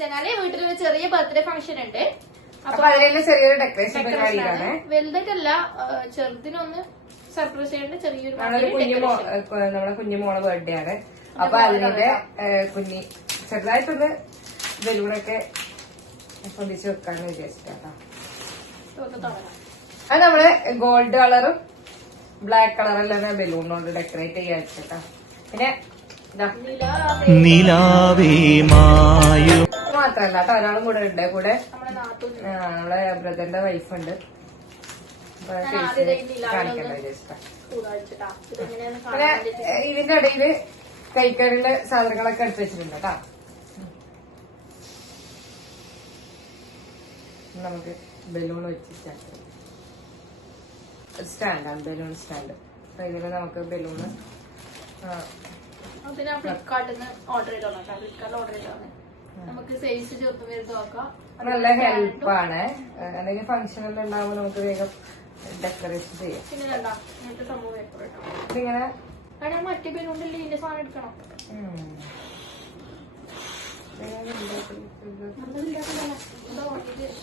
വെച്ചാല് വീട്ടിലൊരു ചെറിയ ബർത്ത്ഡേ ഫംഗ്ഷൻ ഉണ്ട്. അപ്പൊ അതിലെ ചെറിയൊരു ഡെക്കറേഷൻ പരിപാടിയാണ്. വലുതായിട്ടല്ല, ചെറുതിനൊന്ന് സർപ്രൈസ് ചെയ്യേണ്ട ചെറിയൊരു നമ്മുടെ കുഞ്ഞുമോളെ ബർത്ത്ഡേ ആണ്. അപ്പൊ അതിന്റെ ചെറുതായിട്ടൊന്ന് ബലൂണൊക്കെ പൊന്തിച്ച് വെക്കാന്ന് വിചാരിച്ചിട്ടാ. അത് നമ്മള് ഗോൾഡ് കളറും ബ്ലാക്ക് കളറെല്ലാം ബലൂണോട് ഡെക്കറേറ്റ് ചെയ്യാൻ വെച്ചിട്ടാ. പിന്നെ മാത്രല്ല കേട്ടോ, ഒരാളും കൂടെ ഉണ്ട്. കൂടെ നമ്മളെ ബ്രദറിന്റെ വൈഫ് ഉണ്ട്. കാണിക്കണ്ട വിചാരിച്ചിട്ടാ. പിന്നെ ഇതിന്റെ ഇടയില് കഴിക്കാനുള്ള സാധനങ്ങളൊക്കെ എടുത്ത് വെച്ചിട്ടുണ്ട് കേട്ടോ. നമുക്ക് ബലൂൺ വെച്ച് സ്റ്റാൻഡാണ്, ബലൂൺ സ്റ്റാൻഡ്. അപ്പൊ ഇതില് നമുക്ക് ബലൂണ് ഫ്ലിപ്കാർട്ടിൽ നിന്ന് ഓർഡർ ചെയ്തോളാം. ഫ്ലിപ്കാർട്ടിൽ ഓർഡർ ചെയ്താണ്. നമുക്ക് സൈസ് ചെറുപ്പം വരുന്നത് നോക്കാം. നല്ല ഹെൽപ്പാണ്. എന്തെങ്കിലും ഫംഗ്ഷൻ എല്ലാം ഉണ്ടാകുമ്പോൾ നമുക്ക് വേഗം ഡെക്കറേഷൻ ചെയ്യാം. പിന്നെ വേണ്ട ഇങ്ങനത്തെ സംഭവം ഇതിങ്ങനെ മറ്റേ ബലൂണിൽ ഇതിന്റെ സാധനം എടുക്കണം.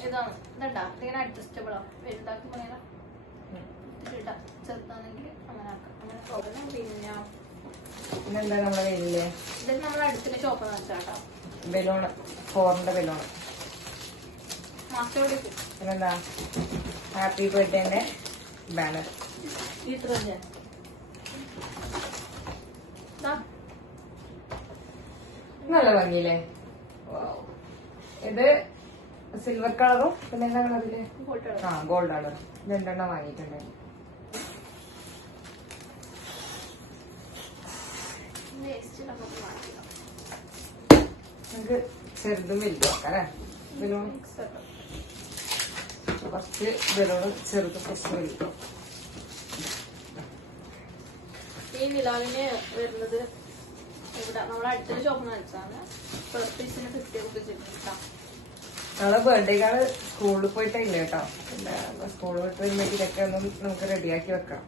ഇതാണ് ഇതണ്ടാ, ഇതിങ്ങനെ അഡ്ജസ്റ്റബിളാ. വലുതാക്കി പറയാ ചെറുതാണെങ്കിൽ അങ്ങനെ ആക്കാം. അങ്ങനെ പ്രോബ്ലം. പിന്നെന്താ നമ്മളെ കയ്യിലില്ലേ, ഇത് നമ്മൾ അടുത്തിന്റെ ഷോപ്പ് വെച്ചാട്ടോ. ബലൂണ്, ഫോറിന്റെ ബലൂണ്. പിന്നെന്താ ഹാപ്പി ബർത്ത്ഡേന്റെ ബാനർ. നല്ല ഭംഗിയില്ലേ? ഇത് സിൽവർ കളറും പിന്നെ എന്താ കളറില് ഗോൾഡ് കളർ. രണ്ടെണ്ണം വാങ്ങിയിട്ടുണ്ട്. നമുക്ക് ചെറുതും വലുതും ആക്കാല്ലേ? ബലൂൺ ഫസ്റ്റ് ബലൂണും ചെറുതും ഫസ്റ്റ് വലുതും. ഈ വിലാവിന് വരുന്നത് ഇവിടെ നമ്മളെ അടുത്തൊരു ഷോപ്പ് വെച്ചാണ്. പീസിന് 50 റുപ്പീസ് കിട്ടാം. നാളെ ബർത്ത്ഡേക്കാള് സ്കൂളിൽ പോയിട്ടില്ല കേട്ടോ. പിന്നെ സ്കൂളിൽ വിട്ട് വരുമ്പോഴേക്ക് ഇതൊക്കെ ഒന്നും നമുക്ക് റെഡിയാക്കി വെക്കാം.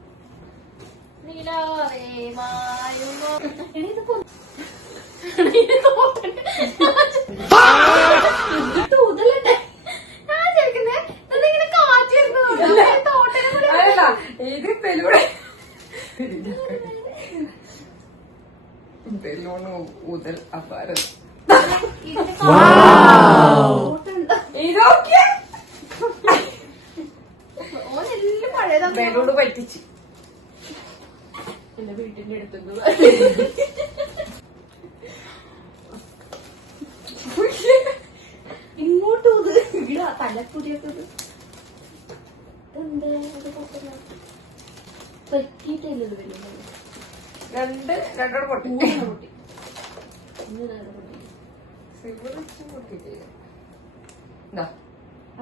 ഇത് ബലൂണ് ഊതൽ അപാരം. ഇതൊക്കെ ബലൂണ് പറ്റിച്ച് എന്റെ വീട്ടിന്റെ അടുത്തുനിന്ന് ഇങ്ങോട്ട് തലക്കുടിയൊക്കെ പറ്റിയിട്ടില്ലത് വരുന്നത്. രണ്ടോട് പൊട്ടി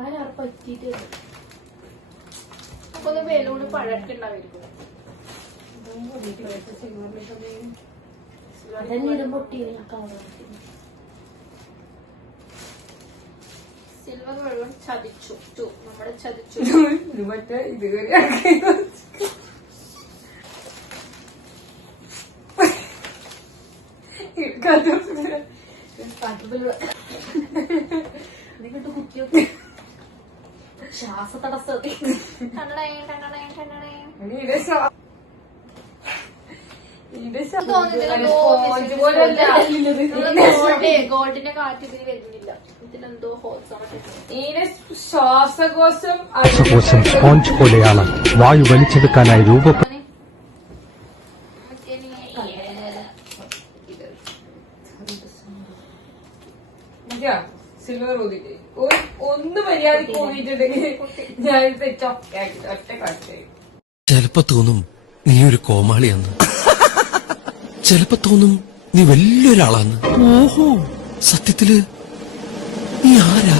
ആരാ പറ്റിയിട്ടില്ല. അപ്പൊ ബലൂണ് പഴക്കെ ഉണ്ടായിരിക്കും. സിൽവർ വെള്ളം ചതിച്ചു, നമ്മുടെ ചതിച്ചു. മറ്റേ ഇത് കുത്തിയൊക്കെ ശ്വാസതടസ്സമൊക്കെ ഗോൾഡിന്റെ കാറ്റ് ഇതിന് വരുന്നില്ല. ഇതിലെന്തോ ശ്വാസകോശം സ്പോഞ്ച് പോലെയാണ് വായു വലിച്ചെടുക്കാനായി രൂപപ്പെട്ട. സിൽവർ ഊതിട്ട് ഒന്ന് മര്യാദക്ക് ഊതിട്ടുണ്ടെങ്കിൽ ഞാൻ ഒറ്റ കാഴ്ച. ചിലപ്പോ തോന്നും നീ ഒരു കോമാളിയാന്ന്, ചിലപ്പോ തോന്നും നീ വലിയൊരാളാന്ന്. ഓഹോ, സത്യത്തില് നീ ആരാ?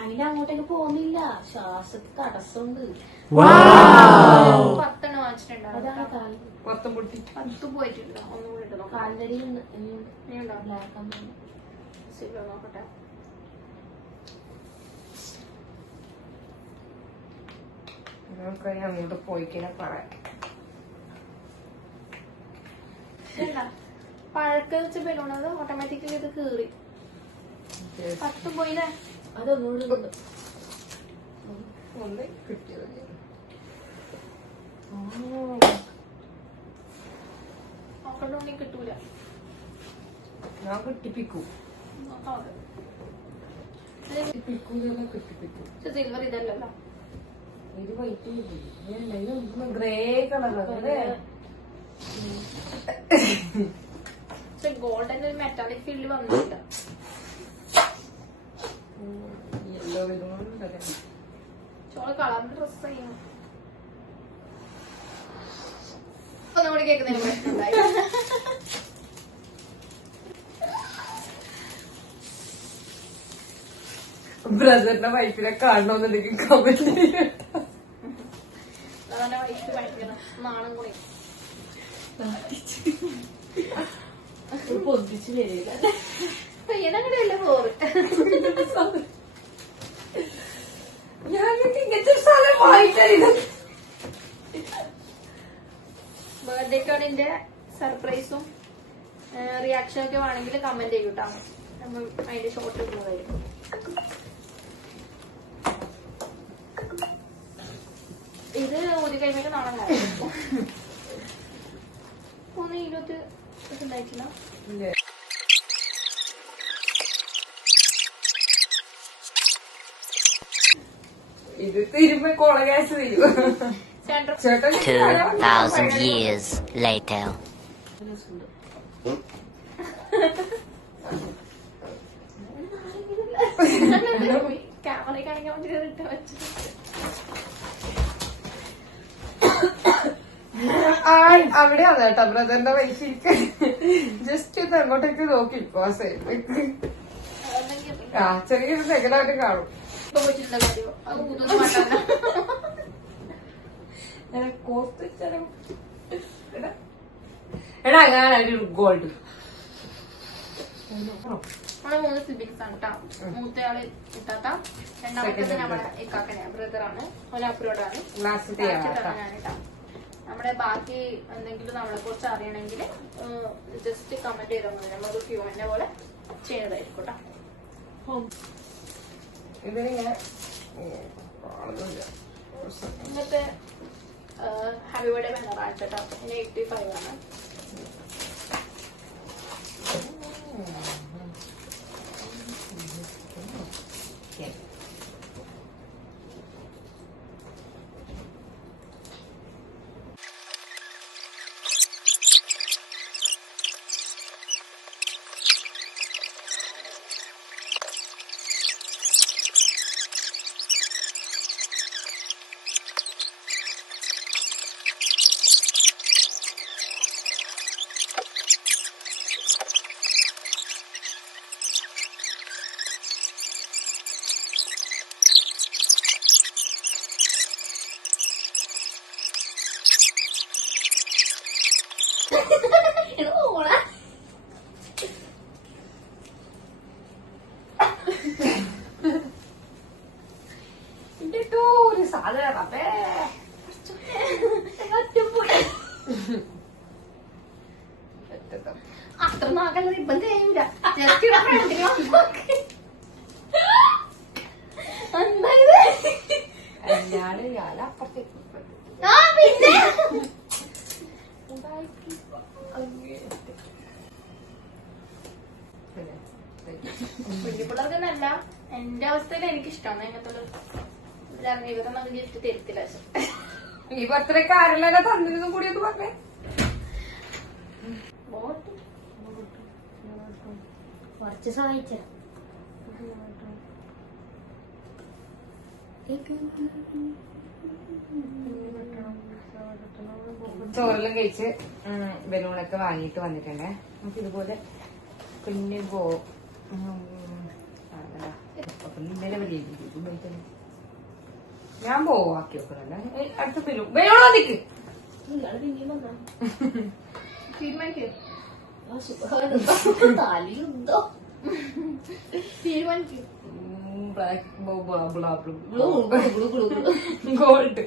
അതിനങ്ങോട്ടേക്ക് പോകുന്നില്ല, ശ്വാസത്തിൽ തടസ്സമുണ്ട്. 10 വാങ്ങിച്ചിട്ടുണ്ടാവും. 10 പോയിട്ടില്ല. ഒന്നുകൂടി ഇട്ടോ. കാലിലടി നോക്കട്ടെ. അങ്ങോട്ട് പോയിക്കിനെ പറയാം. പഴക്കം വെച്ച് ബലൂണത് ഓട്ടോമാറ്റിക്കലി ഇത് കീറി 10 പോയില്ലേ. അതൊന്നുകൂടി ഒന്ന് കിട്ടിയത് നോക്കണ്ടോണ്ടെങ്കിൽ കിട്ടൂല. ഞാൻ കിട്ടിപ്പിക്കും നോക്കാം അത്. കിട്ടിപ്പിക്കും കിട്ടിപ്പിക്കും. പക്ഷെ സിൽവർ ഇതല്ലല്ലോ. ഇത് വൈറ്റ് ഗ്രേ കളറല്ലേ. പക്ഷെ ഗോൾഡന്റെ ഒരു മെറ്റാലിക് ഫീൽഡ് വന്നിട്ടില്ല. യെല്ലോ ബലൂൺ ചോള് കളറിന്റെ ഡ്രസ് ചെയ്യണം. ഒന്നുകൂടി കേൾക്കുന്നതിന് പ്രശ്നമുണ്ടായി. ബ്രദറിന്റെ വൈഫിനെ കാണണമെന്നുണ്ടെങ്കിൽ കമന്റ് ചെയ്യട്ടോ. അതന്നെ വൈഫ് ഭയങ്കര നാണം കൂടി പൊന്തിച്ച് വരില്ല. പയ്യനങ്ങനെയല്ല പോറ്. ഞാൻ ഇങ്ങനത്തെ സാധനം വാങ്ങിച്ചത് ബർത്ത്ഡേ കാർഡിന്റെ സർപ്രൈസും റിയാക്ഷനും ഒക്കെ വേണമെങ്കിൽ കമന്റ് ചെയ്യൂട്ടാ. നമ്മൾ അതിന്റെ ഷോർട്ട് ഇടുന്നതായിരിക്കും. ഇത് ഒരു കഴിയുമ്പോൾ നാളെ ഉണ്ടായിരിക്കും. 1:20 ഉണ്ടായിട്ടില്ല. ഇത് തിരുമ്പ കോള ഗ്യാസ് തരും ചേട്ടൻ. 2,000 years later. ക്യാമറ കാണിക്കാൻ വേണ്ടി ഇട്ട് വെച്ചു. അവിടെയാണ് കേട്ടോ ബ്രദറിന്റെ വൈഫ് ജസ്റ്റ് ഒന്ന് അങ്ങോട്ടേക്ക് നോക്കിപ്പോ ആ സൈഡിലേക്ക്. ആ ചെറിയൊരു സെക്കൻഡായിട്ട് കാണും. എടാ ഞാനൊരു ഗോൾഡ്. നമ്മളെ 3 സിബിങ്സ് ആണ് കേട്ടോ. മൂത്തയാള് ഇട്ടാത്ത, രണ്ടാമത്തേത് നമ്മുടെ ഇക്കാക്കനെ ബ്രദറാണ്, ഒലാപ്പുരോടാണ്. ഞാനിട്ടാ. നമ്മുടെ ബാക്കി എന്തെങ്കിലും നമ്മളെ കുറിച്ച് അറിയണമെങ്കിൽ ജസ്റ്റ് കമന്റ് ചെയ്താൽ മതി. നമ്മളൊരു ക്യൂഎൻഎ പോലെ ചെയ്യുന്നതായിരിക്കും കേട്ടോ. ഇതിനിങ്ങനെ ഇന്നത്തെ ഹാപ്പി ബർത്ത്ഡേ ബാനറാണ് കേട്ടോ. 85 ആണ്. ഒരു സാധനം അത്ര നോക്കാൻ ഇപ്പം ചെയ്യൂല. ജസ്റ്റ് ഞാന് ഞാനപ്പുറത്തേക്ക് പിന്നെ വലിയ പിള്ളേർക്കൊന്നല്ല. എന്റെ അവസ്ഥയിൽ എനിക്കിഷ്ടമാണ് ഇങ്ങനത്തെ ഇവരൊന്നും ഗിഫ്റ്റ് തരത്തില്ല. ഈ ബർത്ത്ഡേക്ക് ആരെല്ലാം തന്നിരുന്നും കൂടി ഒന്ന് പറഞ്ഞേ. കുറച്ച് സഹായിച്ച ചോറെല്ലാം കഴിച്ച് ബലൂണൊക്കെ വാങ്ങിയിട്ട് വന്നിട്ടുണ്ടേ. നമുക്ക് ഇതുപോലെ കുഞ്ഞു ഇന്നലെ വലിയ ഞാൻ ആക്കി വെക്കണല്ലേ. അടുത്ത ബലൂൺ ബലൂണോ നിക്ക് നിങ്ങള് പിന്നെയും വന്നാ തീരുമാനിക്കോ താലിയുണ്ടോ തീരുമാനിക്കോ. ബ്ലാക്ക് ഗോൾഡ് ഗോൾഡ്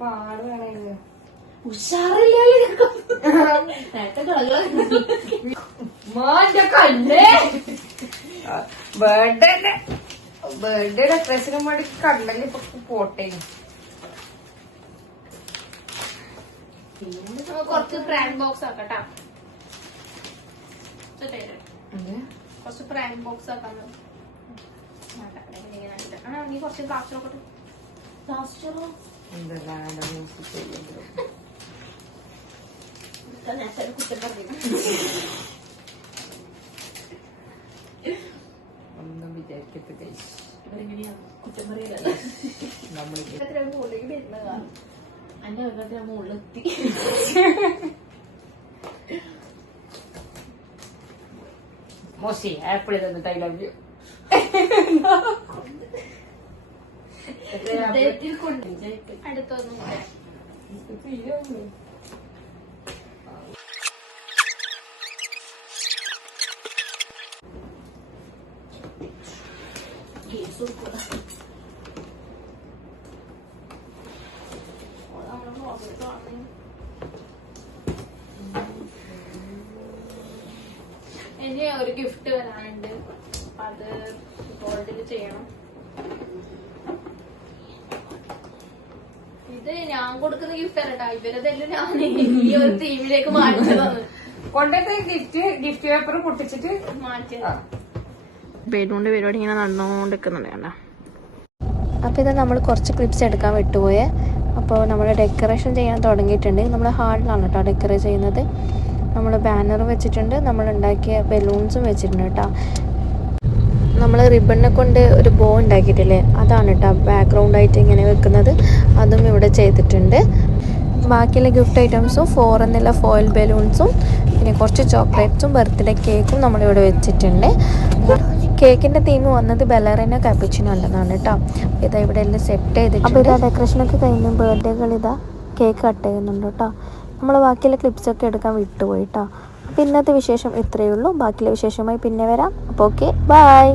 പാട് വേണേ ഉഷാറില്ലല്ലോ നേരത്തെ മോന്റെ കണ്ണേ ബർത്ത്ഡേ ഡെക്കറേഷനും വേണ്ടി കണ്ടെങ്കിൽ ഇപ്പൊ പോട്ടെ. കുറച്ച് പ്രാങ്ക് ബോക്സ് ആക്കട്ടാ. കുറച്ച് പ്രാങ്ക് ബോക്സ് ആക്കാൻ നീ കുറച്ച് പ്ലാസ്റ്റർ ഒക്കെ പ്ലാസ്റ്ററോ എന്തെല്ലാം മ്യൂസിക് ചെയ്യുന്നത് നേരത്തെ കുറ്റം പറഞ്ഞു. ഒന്നും വിചാരിക്കത്ത് കഴിച്ചു ഇവരെങ്ങനെയാ കുറ്റം പറയല്ല. നമ്മളിത് മുകളിലേക്ക് വരുന്നതാണ്. എന്റെ വെള്ളത്തിന് മുകളിലെത്തി. മോശി ആപ്പിൾ തന്നിട്ട് ഐ ലവ് യു. അടുത്തൊന്നും ഇനി ഒരു ഗിഫ്റ്റ് വരാനുണ്ട്. അത് ഗോൾഡിൽ ചെയ്യണം. ഇത് ഞാൻ കൊടുക്കുന്ന ഗിഫ്റ്റ് അല്ലട്ടാ, ഇവരതെല്ലാം ഞാൻ ഈ ഒരു തീമിലേക്ക് മാറ്റിയതാണ്. കൊണ്ടത്തെ ഗിഫ്റ്റ് പേപ്പർ പൊട്ടിച്ചിട്ട് മാറ്റിയത്. ബലൂണിന്റെ പരിപാടി ഇങ്ങനെ നടന്നുകൊണ്ടിരിക്കുന്നുണ്ട് കണ്ടാ. അപ്പോൾ ഇത് നമ്മൾ കുറച്ച് ക്ലിപ്സ് എടുക്കാൻ വിട്ടുപോയേ. അപ്പോൾ നമ്മൾ ഡെക്കറേഷൻ ചെയ്യാൻ തുടങ്ങിയിട്ടുണ്ട്. നമ്മൾ ഹാളിലാണ് കേട്ടോ ഡെക്കറേറ്റ് ചെയ്യുന്നത്. നമ്മൾ ബാനർ വെച്ചിട്ടുണ്ട്, നമ്മൾ ഉണ്ടാക്കിയ ബലൂൺസും വെച്ചിട്ടുണ്ട് കേട്ടോ. നമ്മൾ റിബണിനെ കൊണ്ട് ഒരു ബോ ഉണ്ടാക്കിയിട്ടില്ലേ, അതാണ് കേട്ടോ ബാക്ക്ഗ്രൗണ്ടായിട്ട് ഇങ്ങനെ വെക്കുന്നത്. അതും ഇവിടെ ചെയ്തിട്ടുണ്ട്. ബാക്കിയുള്ള ഗിഫ്റ്റ് ഐറ്റംസും 4 എന്നുള്ള ഫോയിൽ ബലൂൺസും പിന്നെ കുറച്ച് ചോക്ലേറ്റ്സും ബർത്ത്ഡേ കേക്കും നമ്മളിവിടെ വെച്ചിട്ടുണ്ട്. കേക്കിൻ്റെ തീം വന്നത് ബെലറിനോ കാപ്പുച്ചിനോ ഉള്ളതാണ് കേട്ടോ. ഇതാ ഇവിടെ എല്ലാം സെറ്റ് ചെയ്തിട്ട്. അപ്പോൾ ഇതാ ഡെക്കറേഷനൊക്കെ കഴിഞ്ഞ് ബർത്ത്ഡേകൾ ഇതാ കേക്ക് കട്ട് ചെയ്യുന്നുണ്ട് കേട്ടോ. നമ്മൾ ബാക്കിയുള്ള ക്ലിപ്സൊക്കെ എടുക്കാൻ വിട്ടുപോയി കേട്ടോ. അപ്പോൾ ഇന്നത്തെ വിശേഷം ഇത്രയേ ഉള്ളൂ. ബാക്കിയുള്ള വിശേഷമായി പിന്നെ വരാം. അപ്പോൾ ഓക്കെ, ബൈ.